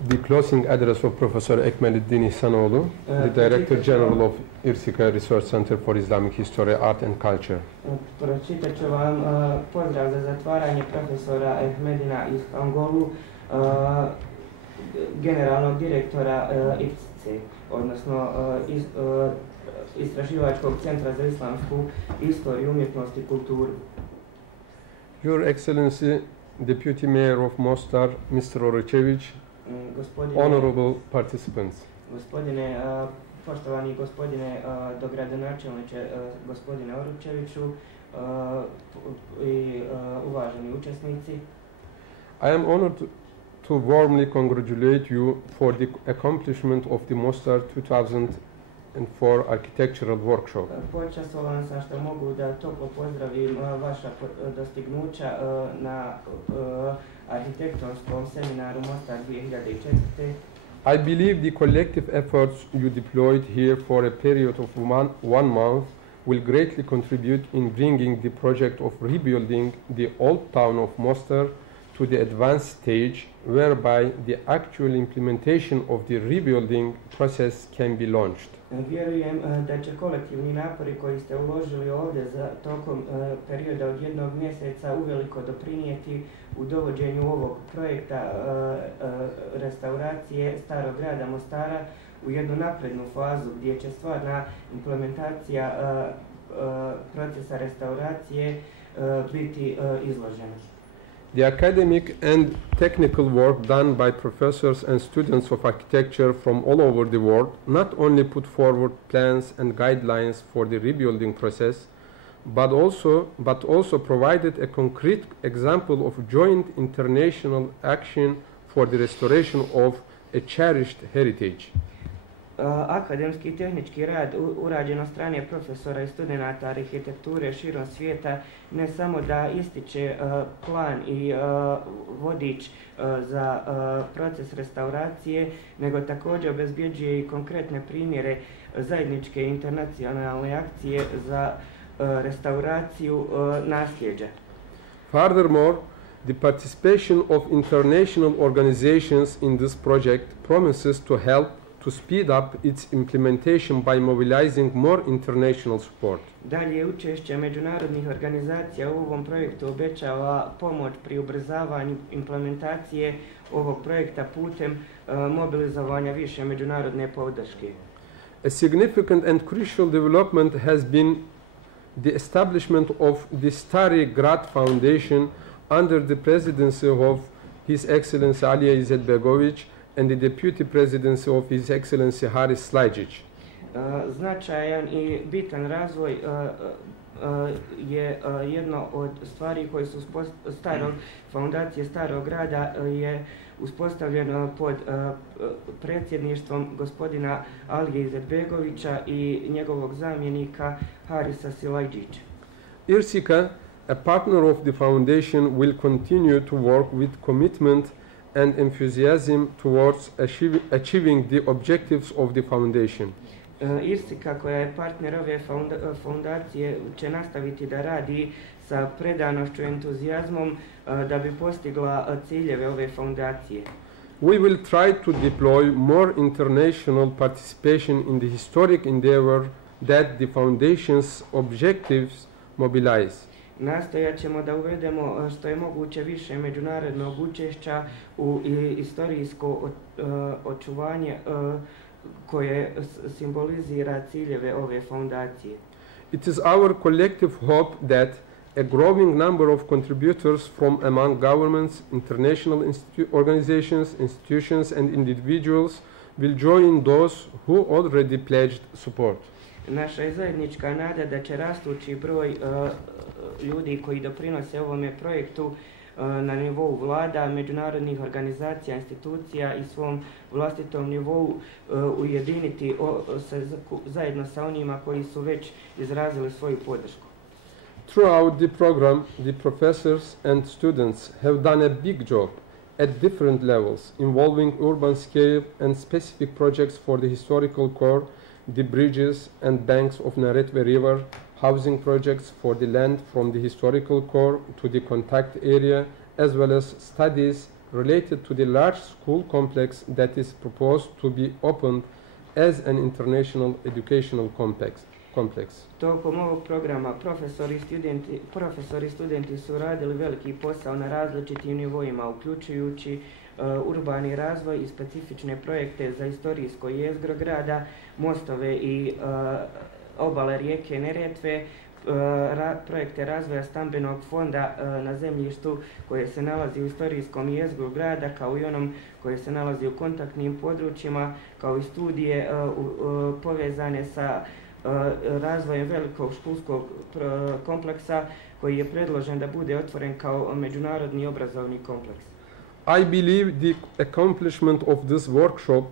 the closing address of Professor Ekmeleddin Ihsanoğlu, the Director General of Irsika Research Center for Islamic History, Art and Culture. Pročitat ću vam pozdrav za zatvaranje profesora Ekmedina Ihsanoğlu, generalnog direktora IRSICE, odnosno Istraživačkog centra za islamsku istoriju, umjetnost i kulturu. Your Excellency, Deputy Mayor of Mostar, Mr. Orčević, honorable participants. Poštovani gospodine dogradonačelniče, gospodine Orčeviću i uvaženi učesnici. I am honored to warmly congratulate you for the accomplishment of the Mostar 2004 architectural workshop. Počastvovan sam što mogu da toplo pozdravim vaša dostignuća na arhitektonskom seminaru Mostar 2004. I believe the collective efforts you deployed here for a period of one month will greatly contribute in bringing the project of rebuilding the old town of Mostar to the advanced stage, whereby the actual implementation of the rebuilding process can be launched. Vjerujem da će kolektivni napori koji ste uložili ovdje za tokom perioda od 1 mjeseca uveliko doprinijeti u dovođenju ovog projekta restauracije Starog grada Mostara u jednu naprednu fazu gdje će stvarna implementacija procesa restauracije biti izložena. The academic and technical work done by professors and students of architecture from all over the world not only put forward plans and guidelines for the rebuilding process, but also provided a concrete example of joint international action for the restoration of a cherished heritage. Akademski i tehnički rad urađen od strane profesora i studenata arhitekture širom svijeta ne samo da ističe plan i vodič za proces restauracije, nego također obezbjeđuje i konkretne primjere zajedničke internacionalne akcije za restauraciju nasljeđa. Furthermore, the participation of international organizations in this project promises to help to speed up its implementation by mobilizing more international support. Dalje, učešće međunarodnih organizacija u ovom projektu obećava pomoć pri ubrzavanju implementacije ovog projekta putem mobilizovanja više međunarodne podrške. A significant and crucial development has been the establishment of the Starog Foundation under the presidency of His Excellency Alija Izetbegović and the Deputy Presidency of His Excellency Haris Slajđić. Značajan i bitan razvoj je jedno od stvari koje su Fondacije Starog grada je uspostavljeno pod predsjedništvom gospodina Alije Izetbegovića i njegovog zamjenika Harisa Silajđića. Irsika, a partner of the foundation, will continue to work with commitment and enthusiasm towards achieving the objectives of the foundation. Irsika, koja je partner ove fondacije, će nastaviti da radi sa predanošću i entuzijazmom da bi postigla ciljeve ove fondacije. We will try to deploy more international participation in the historic endeavor that the foundation's objectives mobilize. Nastojat ćemo da uvedemo što je moguće više međunarodnog učešća u historijsko očuvanje koje simbolizira ciljeve ove fondacije. It is our collective hope that a growing number of contributors from among governments, international organizations, institutions and individuals will join those who already pledged support. Naša je zajednička nada da će rastući broj ljudi koji doprinose ovome projektu na nivou vlada, međunarodnih organizacija, institucija i svom vlastitom nivou ujediniti se zajedno sa onima koji su već izrazili svoju podršku. Throughout the program, the professors and students have done a big job at different levels, involving urban scale and specific projects for the historical core, the bridges and banks of Neretve River, housing projects for the land from the historical core to the contact area, as well as studies related to the large school complex that is proposed to be opened as an international educational complex. Tokom ovog programa profesori i studenti su radili veliki posao na različitim nivoima, uključujući urbani razvoj i specifične projekte za historijsko jezgro grada, mostove i obale rijeke Neretve, projekte razvoja stambenog fonda na zemljištu koje se nalazi u historijskom jezgru grada, kao i onom koje se nalazi u kontaktnim područjima, kao i studije povezane sa razvojem velikog školskog kompleksa koji je predložen da bude otvoren kao međunarodni obrazovni kompleks. I believe the accomplishment of this workshop,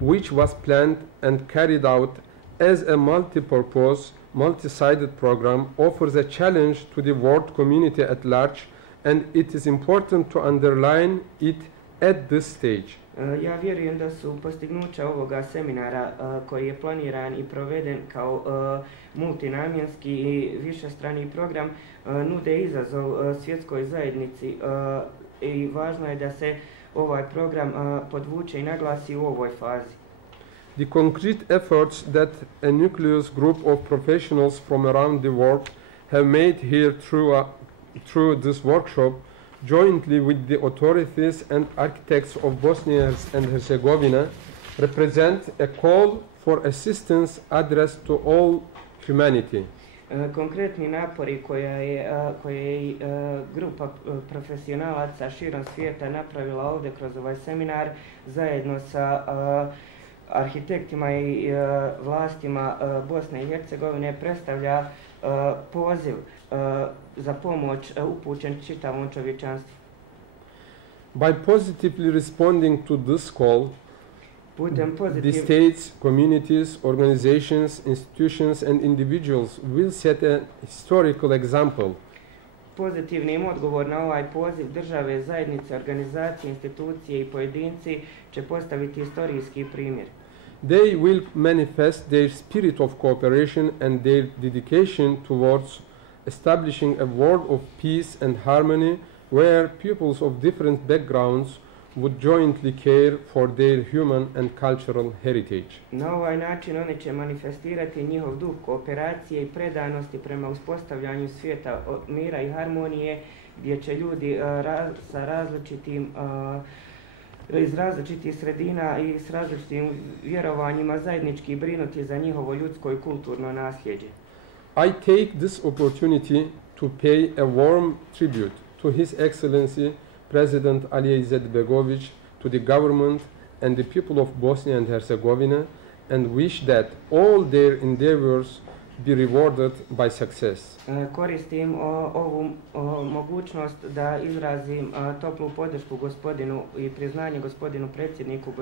which was planned and carried out as a multi-purpose, multi-sided program, offers a challenge to the world community at large, and it is important to underline it at this stage. Ja vjerujem da su postignuća ovoga seminara koji je planiran i proveden kao multinamjenski i višestrani program nude izazov svjetskoj zajednici i važno je da se ovaj program podvuče i naglasi u ovoj fazi. The concrete efforts that a nucleus group of professionals from around the world have made here through this workshop, jointly with the authorities and architects of Bosnia and Herzegovina, represent a call for assistance addressed to all humanity. Konkretni napori koje je grupa profesionalaca širom svijeta napravila ovdje kroz ovaj seminar zajedno sa arhitektima i vlastima Bosne i Hercegovine predstavlja poziv za pomoć upućen čitavom čovječanstvu. By positively responding to this call, the states, communities, organizations, institutions and individuals will set a historical example. Pozitivnim odgovor na ovaj poziv države, zajednice, organizacije, institucije i pojedinci će postaviti historijski primjer. They will manifest their spirit of cooperation and their dedication towards establishing a world of peace and harmony where peoples of different backgrounds would jointly care for their human and cultural heritage. Na ovaj način oni će manifestirati njihov duh kooperacije i predanosti prema uspostavljanju svijeta mira i harmonije gdje će ljudi sa različitim iz različitih sredina i s različitim vjerovanjima zajednički brinuti za njihovo ljudsko i kulturno nasljeđe. I take this opportunity to pay a warm tribute to His Excellency President Ali Izetbegović, to the government and the people of Bosnia and Herzegovina, and wish that all their endeavors be rewarded by success. Koristim ovu mogućnost da izrazim toplu podršku gospodinu i priznanje gospodinu predsjedniku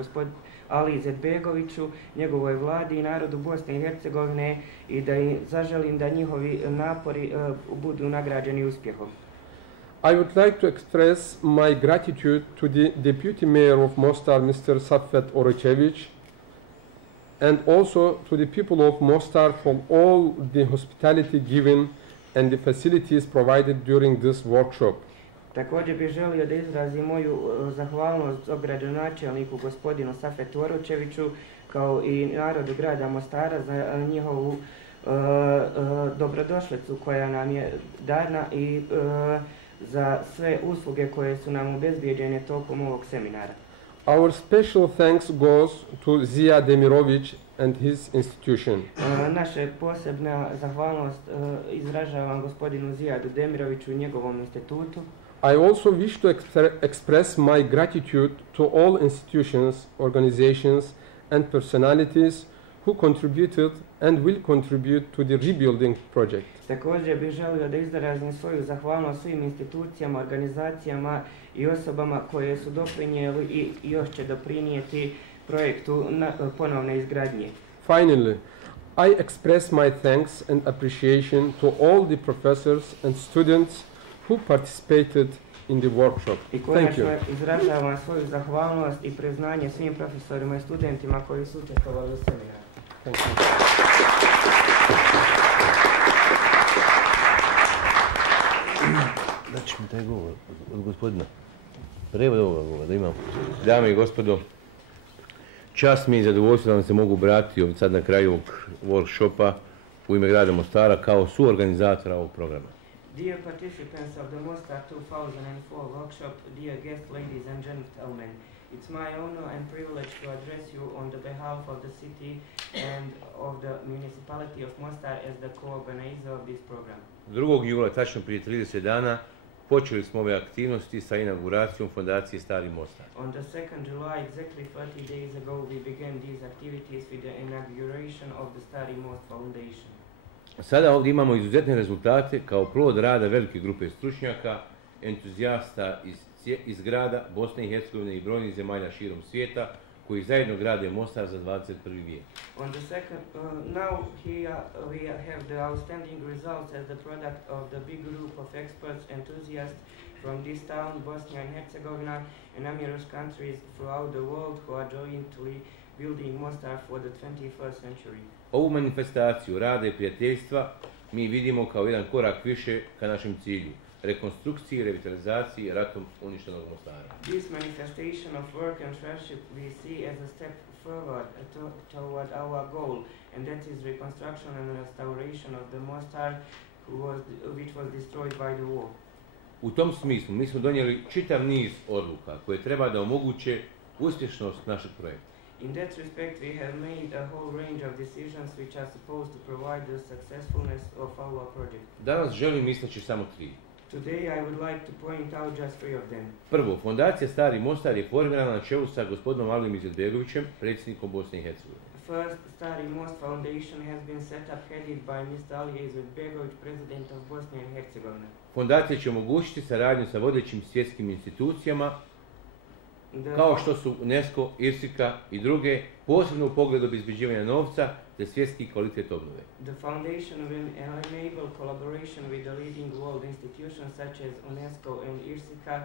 Ali Izetbegoviću, njegovoj vladi i narodu Bosne i Hercegovine i da im zaželim da njihovi napori budu nagrađeni uspjehom. I would like to express my gratitude to the Deputy Mayor of Mostar, Mr. Safet Oročević, and also to the people of Mostar for all the hospitality given and the facilities provided during this workshop. Također bih želio da izrazim moju zahvalnost gradonačelniku gospodinu Safetu Oročeviću kao i narodu grada Mostara za njihovu dobrodošlicu koja nam je dana i za sve usluge koje su nam obezbijeđene tokom ovog seminara. Our special thanks goes to Zija Demirović and his institution. Naše posebna zahvalnost izražavam gospodinu Zijadu Demiroviću i njegovom institutu. I also wish to express my gratitude to all institutions, organizations and personalities who contributed and will contribute to the rebuilding project. Također bih želio da izrazim svoju zahvalnost svim institucijama, organizacijama i osobama koje su doprinijeli i još će doprinijeti projektu ponovne izgradnje. Finally, I express my thanks and appreciation to all the professors and students who participated in the workshop. I konačno izražavam svoju zahvalnost i priznanje svim profesorima i studentima koji su učestvovali u seminaru. Thank you. Daći mi taj govor od gospodina. Prevod ovoga govora, da imam. Dame i gospodo, čast mi i zadovoljstvo da vam se mogu obratiti sad na kraju ovog workshopa u ime grada Mostara kao suorganizatora ovog programa. Dear participants of the Mostar 2004 workshop, dear guests, ladies and gentlemen, it's my honor and privilege to address you on the behalf of the city and of the municipality of Mostar as the co-organizer of this program. 2. jula, tačno prije 30 dana, počeli smo ove aktivnosti sa inauguracijom fondacije Stari Mostar. On the 2nd July, exactly 30 days ago, we began these activities with the inauguration of the Stari Most Foundation. Sada ovdje imamo izuzetne rezultate kao plod rada velike grupe stručnjaka, entuzijasta iz grada Bosne i Hercegovine i brojnih zemalja širom svijeta koji zajedno grade Mostar za 21. vijek. On the second, now here we have the outstanding results as the product of the big group of experts, enthusiasts from this town, Bosnia and Herzegovina, and numerous countries throughout the world who are jointly building Mostar for the 21st century. Ovu manifestaciju rada i prijateljstva mi vidimo kao jedan korak više ka našem cilju, rekonstrukciji i revitalizaciji ratom uništenog Mostara. This manifestation of work and friendship we see as a step forward toward our goal, and that is reconstruction and restoration of the Mostar which was destroyed by the war. U tom smislu mi smo donijeli čitav niz odluka koje treba da omoguće uspješnost našeg projekta. In that respect, we have made a whole range of decisions which are supposed to provide the successfulness of our project. Danas želim istaći samo 3. Today I would like to point out just 3 of them. Prvo, fondacija Stari Mostar je formirana na čelu sa gospodinom Avlijom Izetbegovićem, predsjednikom Bosne i Hercegovine. First, Stari Most Foundation has been set up headed by Mr. Alija Izetbegović, president of Bosnia and Herzegovina. Fondacija će omogućiti saradnju sa vodećim svjetskim institucijama kao što su UNESCO, IRSIKA i druge, posebno u pogledu obezbeđivanja novca za svjetski kvalitet obnove. The foundation will enable collaboration with the leading world institutions such as UNESCO and IRSIKA,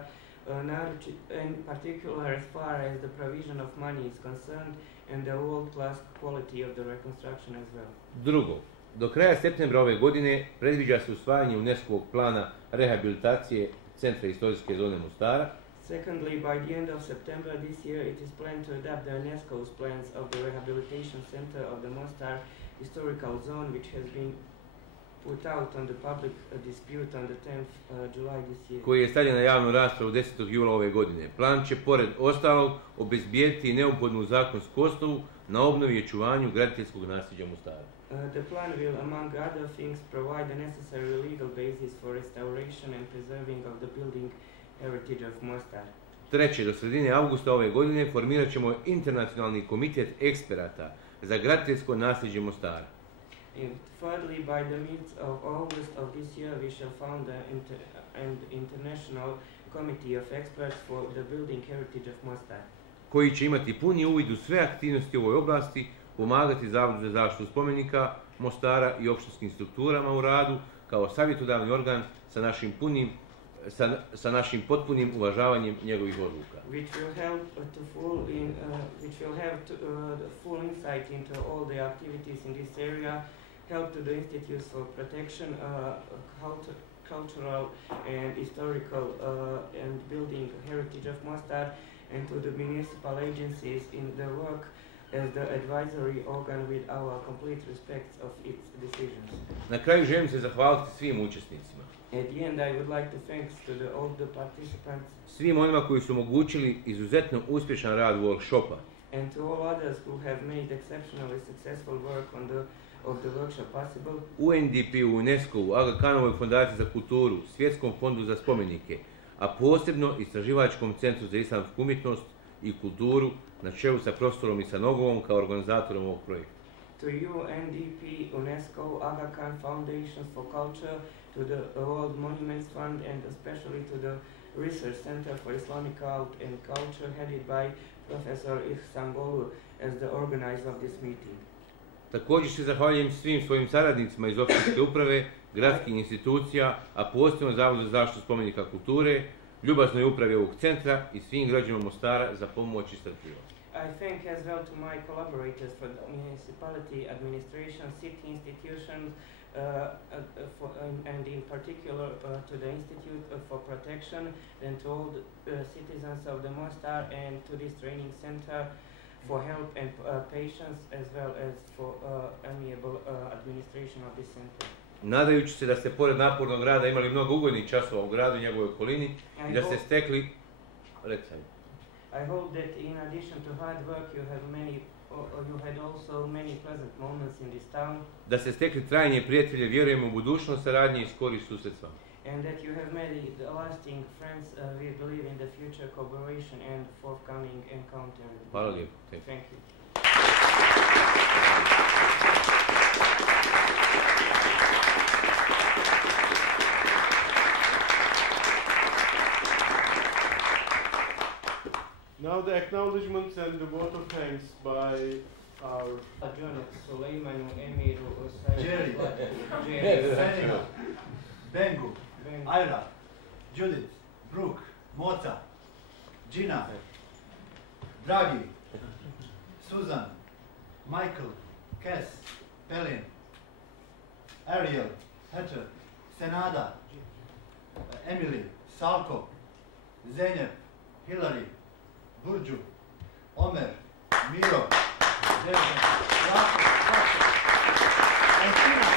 in particular as far as the provision of money is concerned and the world-class quality of the reconstruction as well. Drugo, do kraja septembra ove godine predviđa se usvajanje UNESCO-ovog plana rehabilitacije Centra historijske zone Mostara. Secondly, by the end of September this year, it is planned to adopt the UNESCO's plans of the rehabilitation center of the Mostar historical zone, which has been put out on the public dispute on the 10th July this year. Koji je stavljen na javnu raspravu 10. jula ove godine. Plan će, pored ostalog, obezbijediti neophodnu zakonsku osnovu na obnovi i očuvanju graditeljskog nasljeđa Mostara. The plan will, among other things, provide the necessary legal basis for restoration and preserving of the building heritage of Mostar. Treće, do sredine avgusta ove godine formirat ćemo internacionalni komitet eksperata za graditeljsko nasljeđe Mostara. And thirdly, by the mid of August of this year, we shall found an international committee of experts for the building heritage of Mostar. Koji će imati puni uvid u sve aktivnosti u ovoj oblasti, pomagati Zavodu za zaštitu spomenika Mostara i opštinskim strukturama u radu kao savjetodavni organ sa našim potpunim uvažavanjem njegovih odluka. Which will have full insight into all the activities in this area, help to the institutes for protection, cultural and historical and building heritage of Mostar, and to the municipal agencies in their work as the advisory organ with our complete respect of its decisions. Na kraju želim se zahvaliti svim učesnicima. At the end, I would like to thanks to all the participants. Svim onima koji su omogućili izuzetno uspješan rad workshopa. And to all others who have made exceptionally successful work of the workshop possible. UNDP, UNESCO, Aga Khanovoj fondaciji za kulturu, Svjetskom fondu za spomenike, a posebno Istraživačkom centru za islamsku umjetnost i kulturu na čelu sa profesorom Isanogovom kao organizatorom ovog projekta. To UNDP, UNESCO, Aga Khan Foundations for Culture, to the World Monuments Fund, and especially to the Research Center for Islamic Art and Culture, headed by Professor Ihsangolu as the organizer of this meeting. Također se zahvaljujem svim svojim saradnicima iz općinske uprave, gradskih institucija, a posebno Zavodu za zaštitu spomenika kulture, ljubaznoj upravi ovog centra i svim građanima Mostara za pomoć i strpljivost. I thank as well to my collaborators for the municipality administration, city institutions, and in particular to the Institute for Protection and to all the citizens of the Mostar and to this training center for help and patience as well as for amiable administration of this center. Nadajući se da ste pored napornog rada imali mnogo ugodnih časova u gradu i njegovoj okolini i da ste stekli, I hope that in addition to hard work you had also many pleasant moments in this town. Da ste stekli trajne prijatelje, vjerujemo u budućnost saradnje i skori susret s vama. And that you have made lasting friends, we believe in the future cooperation and forthcoming encounter. Hvala lijepo. Thank you. Now the acknowledgements and the vote of thanks by our Jerry, Bengu, Ira, Judith, Brooke, Moca, Gina, Dragi, Susan, Michael, Cass, Pelin, Ariel, Heather, Senada, Emily, Salko, Zeynep, Hillary, Burcu, Omer, Miro, Devin, Jakob, and Tina.